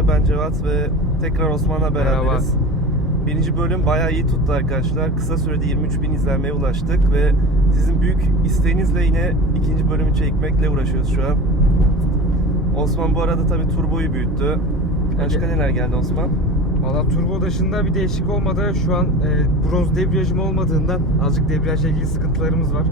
Merhaba arkadaşlar ben Cevat ve tekrar Osman'la beraberiz. Merhaba. Birinci bölüm bayağı iyi tuttu arkadaşlar. Kısa sürede 23 bin izlenmeye ulaştık ve sizin büyük isteğinizle yine ikinci bölümü çekmekle uğraşıyoruz şu an. Osman bu arada tabii turboyu büyüttü. Başka neler geldi Osman? Valla turbo dışında bir değişik olmadı. Şu an e, bronz debriyajım olmadığından azıcık debriyajla ilgili sıkıntılarımız var.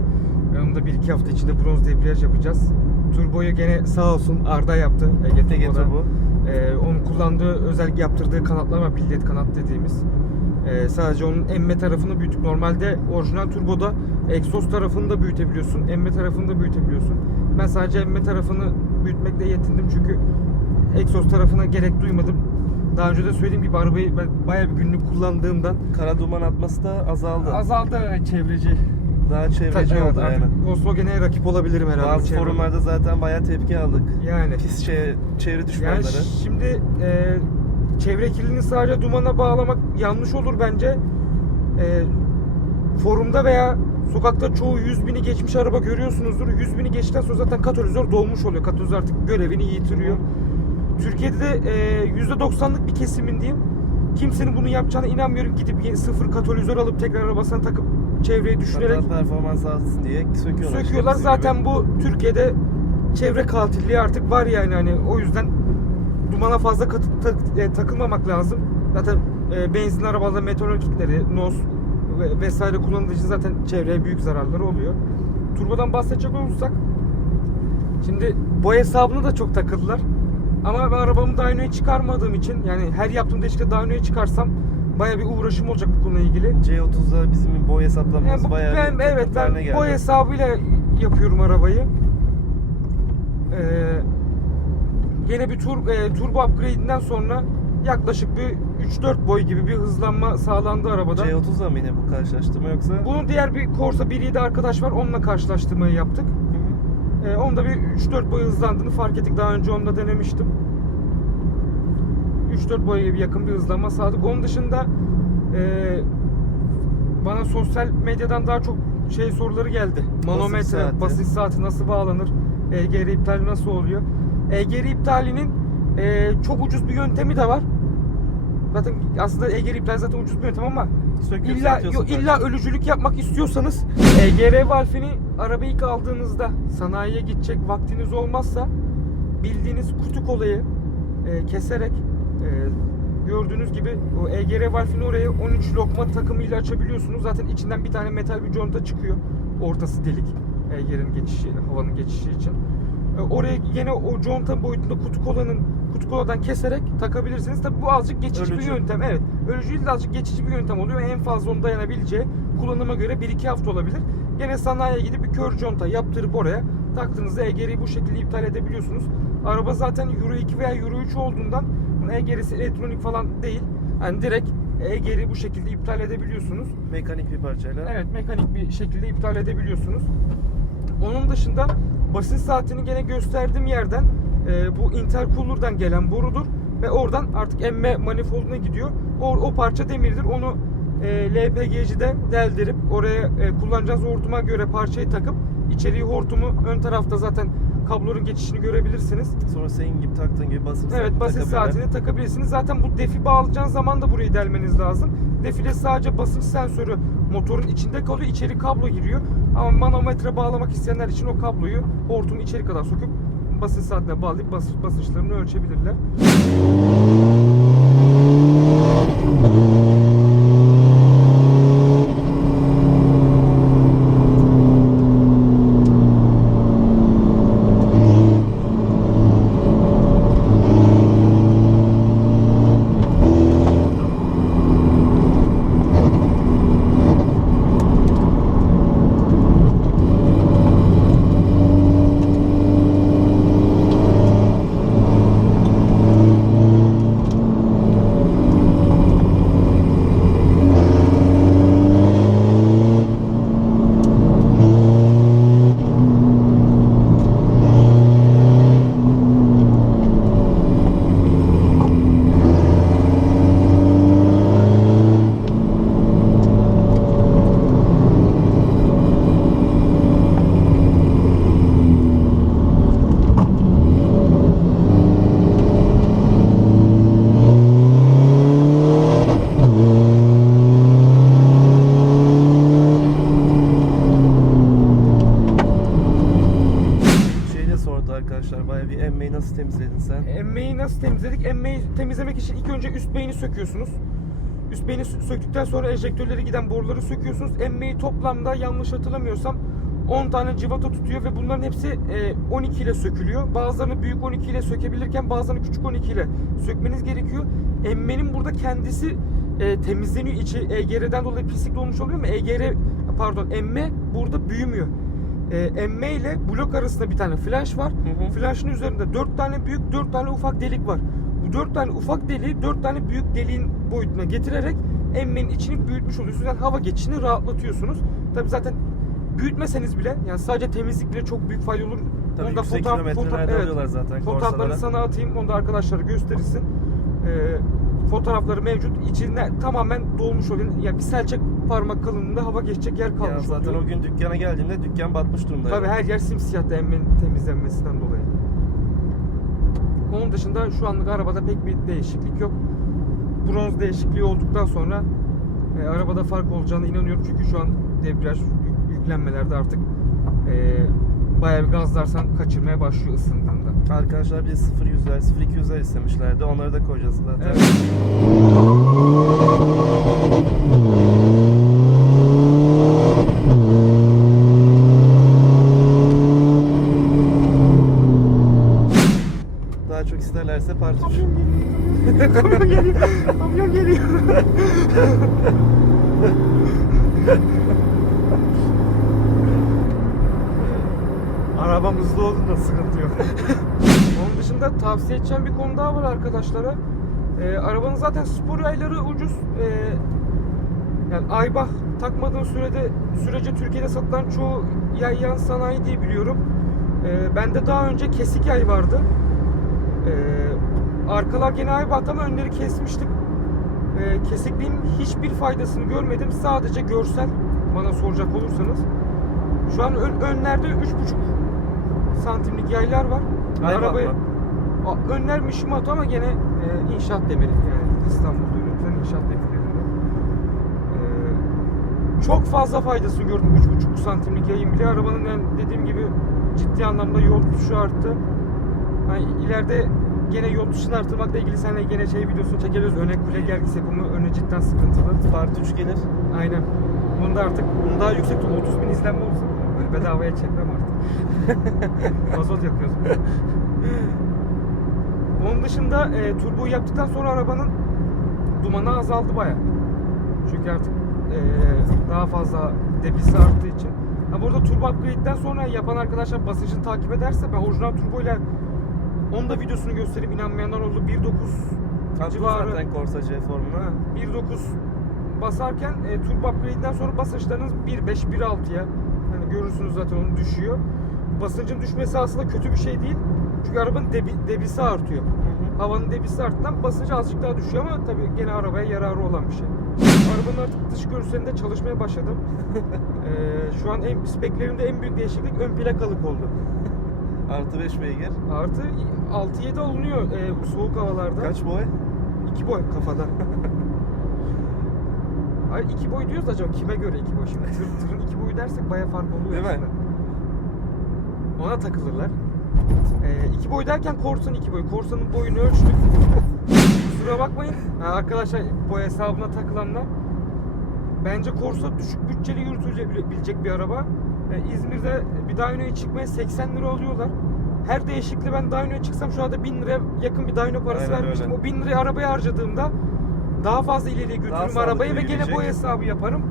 Ve Onu da bir iki hafta içinde bronz debriyaj yapacağız. Turboyu gene sağ olsun Arda yaptı. Ege Ege Turbo'da. Turbo. E, onun kullandığı özel yaptırdığı kanatlar var. Billet kanat dediğimiz. E, sadece onun emme tarafını büyüttük. Normalde orijinal turboda egzoz tarafını da büyütebiliyorsun. Emme tarafını da büyütebiliyorsun. Ben sadece emme tarafını büyütmekle yetindim çünkü egzoz tarafına gerek duymadım. Daha önce de söylediğim gibi arabayı ben bayağı bir günlük kullandığımdan Kara duman atması da azaldı. azaldı çevreci. Daha çevreci Evet, oldu artık yani. Volkswagen'e rakip olabilirim herhalde. Bazı çevrede. forumlarda zaten bayağı tepki aldık. yani Pis çe- çevre yani düşmanları. şimdi e, çevre kirliliğini sadece dumana bağlamak yanlış olur bence. E, forumda veya sokakta çoğu 100 bini geçmiş araba görüyorsunuzdur. 100 bini geçtikten sonra zaten katalizör dolmuş oluyor. Katalizör artık görevini yitiriyor. Türkiye'de de e, %90'lık bir kesimin diyeyim. Kimsenin bunu yapacağına inanmıyorum. Gidip sıfır katalizör alıp tekrar arabasına takıp çevreyi düşünerek Hatta performans artsın diye söküyorlar. söküyorlar. Zaten bu Türkiye'de çevre katilliği artık var yani hani o yüzden dumana fazla katı- tak- e, takılmamak lazım. Zaten e, benzin arabalarda metanol kitleri, NOS ve, vesaire kullanıldığı için zaten çevreye büyük zararları oluyor. Turbodan bahsedecek olursak şimdi boy hesabına da çok takıldılar. Ama ben arabamı dyno'ya çıkarmadığım için yani her yaptığım değişiklikte dyno'ya çıkarsam baya bir uğraşım olacak bu konuyla ilgili. C30'da bizim boy hesaplamamız Yani bu- bayağı ben, bir evet ben geldi. boy hesabıyla yapıyorum arabayı. Ee, yine bir tur e, turbo upgrade'inden sonra yaklaşık bir 3-4 boy gibi bir hızlanma sağlandı arabada. C30'da mı yine bu karşılaştırma yoksa? Bunun diğer bir Corsa 1.7 arkadaş var. Onunla karşılaştırmayı yaptık. Hı hı. Ee, onda bir 3-4 boy hızlandığını fark ettik. Daha önce onda denemiştim. 3-4 boya gibi yakın bir hızlanma sağladık. Onun dışında e, bana sosyal medyadan daha çok şey soruları geldi. Manometre, saati. basınç saati nasıl bağlanır? EGR iptali nasıl oluyor? EGR iptalinin e, çok ucuz bir yöntemi de var. Zaten aslında EGR iptali zaten ucuz bir yöntem ama Söküp İlla, yo, illa ölücülük yapmak istiyorsanız EGR valfini arabayı ilk aldığınızda sanayiye gidecek vaktiniz olmazsa bildiğiniz kutu kolayı e, keserek gördüğünüz gibi o EGR valfini oraya 13 lokma takımıyla açabiliyorsunuz. Zaten içinden bir tane metal bir conta çıkıyor. Ortası delik. EGR'in geçişi, havanın geçişi için. E, Oraya yine o conta boyutunda kutu kolanın kutu koladan keserek takabilirsiniz. Tabi bu azıcık geçici Ölücü. bir yöntem. Evet. Ölücü değil de azıcık geçici bir yöntem oluyor. En fazla onun dayanabileceği kullanıma göre 1-2 hafta olabilir. Gene sanayiye gidip bir kör conta yaptırıp oraya taktığınızda EGR'yi bu şekilde iptal edebiliyorsunuz. Araba zaten Euro 2 veya Euro 3 olduğundan bunun EGR'si elektronik falan değil. Yani direkt EGR'yi bu şekilde iptal edebiliyorsunuz. Mekanik bir parçayla. Evet mekanik bir şekilde iptal edebiliyorsunuz. Onun dışında basınç saatini gene gösterdiğim yerden e, bu intercooler'dan gelen borudur ve oradan artık emme manifolduna gidiyor. O, o parça demirdir. Onu e, LPG'cide deldirip oraya e, kullanacağınız hortuma göre parçayı takıp içeriği hortumu ön tarafta zaten kabloların geçişini görebilirsiniz. Sonra senin gibi taktığın gibi basınç Evet basınç saatini takabilirsiniz. Zaten bu defi bağlayacağınız zaman da burayı delmeniz lazım. Defile sadece basınç sensörü motorun içinde kalıyor. içeri kablo giriyor. Ama manometre bağlamak isteyenler için o kabloyu hortumun içeri kadar sokup basınç saatine bağlayıp basınç, basınçlarını ölçebilirler. Önce üst beyni söküyorsunuz. Üst beyni sö- söktükten sonra enjektörlere giden boruları söküyorsunuz. Emmeyi toplamda yanlış hatırlamıyorsam 10 tane civata tutuyor ve bunların hepsi e, 12 ile sökülüyor. Bazılarını büyük 12 ile sökebilirken bazılarını küçük 12 ile sökmeniz gerekiyor. Emmenin burada kendisi e, temizleniyor. içi EGR'den dolayı pislik olmuş oluyor mu? EGR pardon emme burada büyümüyor. E, emme ile blok arasında bir tane flash var. Hı hı. Flash'ın üzerinde 4 tane büyük 4 tane ufak delik var. Bu 4 tane ufak deliği 4 tane büyük deliğin boyutuna getirerek emmenin içini büyütmüş oluyorsunuz. Yani hava geçişini rahatlatıyorsunuz. Tabi zaten büyütmeseniz bile yani sadece temizlik bile çok büyük fayda olur. Tabii Onu da yüksek fotoğraf- fotoğraf- evet. zaten Fotoğraflarını korsalara. sana atayım. Onu da arkadaşlara gösterirsin. Ee, fotoğrafları mevcut. İçinde tamamen dolmuş oluyor. Yani bir selçek parmak kalınlığında hava geçecek yer kalmış Ya zaten oluyor. o gün dükkana geldiğimde dükkan batmış durumda. Tabii her yer simsiyahtı emmenin temizlenmesinden dolayı. Onun dışında şu anlık arabada pek bir değişiklik yok. Bronz değişikliği olduktan sonra e, arabada fark olacağına inanıyorum. Çünkü şu an debriyaj yük- yüklenmelerde artık e, bayağı bir gazlarsan kaçırmaya başlıyor ısındığında. Arkadaşlar bir 0 100'ler, 0 200'ler istemişlerdi. Onları da koyacağız zaten. Evet. Daha çok isterlerse part 3. Kamyon geliyor. Kamyon geliyor. Arabam hızlı olduğunda sıkıntı yok. Onun dışında tavsiye edeceğim bir konu daha var arkadaşlara. Ee, arabanın zaten spor yayları ucuz. Ee, yani Aybah takmadığın sürede sürece Türkiye'de satılan çoğu yay yan sanayi diye biliyorum. Ee, bende daha önce kesik yay vardı. Ee, arkalar gene Aybah'ta ama önleri kesmiştim. Ee, kesikliğin hiçbir faydasını görmedim. Sadece görsel bana soracak olursanız. Şu an ön- önlerde 3,5 santimlik yaylar var. Aybah Arabayı-? A- önler Mişimato ama gene e, inşaat demiri. Yani İstanbul'da üretilen inşaat demirlerinde. Ee, çok fazla faydasını gördüm 3,5 santimlik yayın bile. Arabanın yani dediğim gibi ciddi anlamda yol tutuşu arttı. Hani ileride gene yol tutuşunu artırmakla ilgili seninle gene şey videosunu çekeriz. Öne kule gergisi yapımı önü cidden sıkıntılı. Part 3 gelir. Aynen. Bunda artık bunu daha yüksek tut. 30 bin izlenme olsun. Böyle bedavaya çekmem artık. Mazot yakıyoruz. Onun dışında e, turboyu yaptıktan sonra arabanın dumanı azaldı baya. Çünkü artık e, daha fazla debisi arttığı için. Ha burada turbo upgrade'den sonra yapan arkadaşlar basıncını takip ederse ben orijinal turboyla onun da videosunu göstereyim inanmayanlar oldu. 1.9 Attı civarı zaten Corsa C formuna. Ha, 1.9 basarken e, turbo upgrade'den sonra basınçlarınız 1.5 1.6'ya hani görürsünüz zaten onu düşüyor. Basıncın düşmesi aslında kötü bir şey değil. Çünkü arabanın debi- debisi artıyor. Havanın debisi arttığından basıncı azıcık daha düşüyor ama tabii gene arabaya yararı olan bir şey. Arabanın artık dış görselinde çalışmaya başladım. Ee, şu an en speklerimde en büyük değişiklik ön plakalık oldu. Artı 5 beygir. Artı 6-7 alınıyor e, soğuk havalarda. Kaç boy? İki boy kafada. Ay iki boy diyoruz da acaba kime göre iki boy? Şimdi tır, tırın iki boyu dersek baya fark oluyor Değil mi? aslında. Ona takılırlar. Ee, iki boy derken Corsa'nın iki boyu. Corsa'nın boyunu ölçtük. Kusura bakmayın. Ha, arkadaşlar boy hesabına takılanlar. Bence Corsa düşük bütçeli yürütülebilecek bir araba. Ee, İzmir'de bir Dyno'ya çıkmaya 80 lira alıyorlar. Her değişikliği ben Dyno'ya çıksam şu anda 1000 liraya yakın bir Dyno parası Aynen vermiştim. öyle. O 1000 lirayı arabaya harcadığımda daha fazla ileriye götürürüm arabayı ve gene boy hesabı yaparım.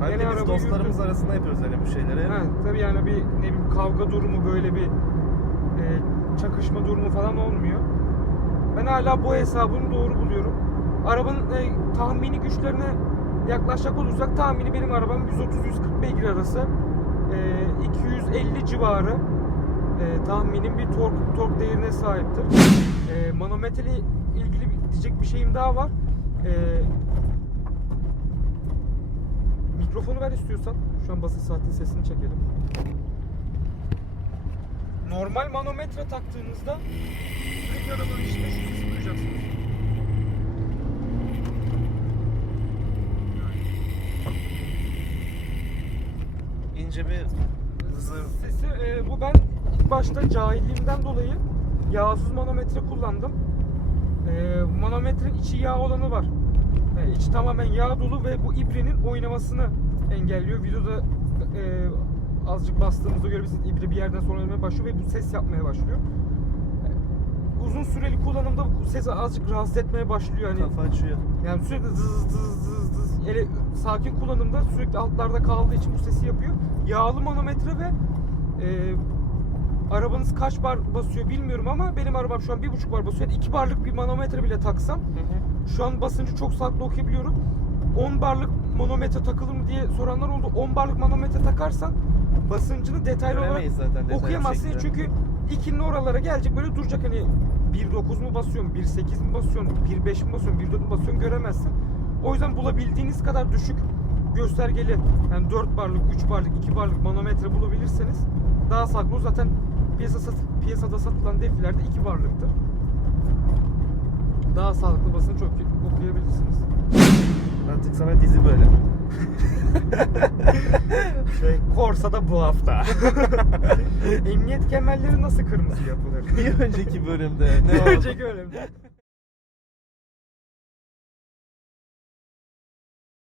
Hani Gene biz dostlarımız yürütün. arasında yapıyoruz hani bu şeyleri. Ha, tabii yani bir ne bileyim kavga durumu böyle bir e, çakışma durumu falan olmuyor. Ben hala bu hesabını doğru buluyorum. Arabanın e, tahmini güçlerine yaklaşacak olursak tahmini benim arabam 130-140 beygir arası. E, 250 civarı e, tahminim bir tork, tork değerine sahiptir. E, manometre ile ilgili diyecek bir şeyim daha var. E, Mikrofonu ver istiyorsan. Şu an basın saatin sesini çekelim. Normal manometre taktığınızda sürekli arabanın içinde şu sesi duyacaksınız. İnce bir hızı Sesi e, bu ben başta cahilliğimden dolayı yağsız manometre kullandım. Ee, manometrenin içi yağ olanı var. Yani içi tamamen yağ dolu ve bu ibrenin oynamasını engelliyor. Videoda e, azıcık bastığımızda görebilirsiniz. İbre bir yerden sonra oynamaya başlıyor ve bu ses yapmaya başlıyor. Ee, Uzun süreli kullanımda bu ses azıcık rahatsız etmeye başlıyor. Hani Kafa açıyor. yani sürekli zız zız zız zız ele sakin kullanımda sürekli altlarda kaldığı için bu sesi yapıyor. Yağlı manometre ve e, arabanız kaç bar basıyor bilmiyorum ama benim arabam şu an bir buçuk bar basıyor. Yani iki barlık bir manometre bile taksam şu an basıncı çok sağlıklı okuyabiliyorum. 10 barlık manometre takılır mı diye soranlar oldu. 10 barlık manometre takarsan basıncını detaylı olarak Göremeyiz zaten detaylı okuyamazsın çünkü ikinin oralara gelecek böyle duracak hani 1.9 mu basıyorsun, 1.8 mi basıyorsun, 1.5 mi basıyorsun, 1.4 mi basıyorsun göremezsin. O yüzden bulabildiğiniz kadar düşük göstergeli yani 4 barlık, 3 barlık, 2 barlık manometre bulabilirseniz daha olur. Zaten piyasa sat- piyasada satılan defilerde 2 barlıktır. Daha sağlıklı basın çok okuyabilirsiniz. Artık sana dizi böyle. Şey, Korsa'da bu hafta. Emniyet kemerleri nasıl kırmızı yapılır? Bir önceki bölümde ne oldu? önceki bölümde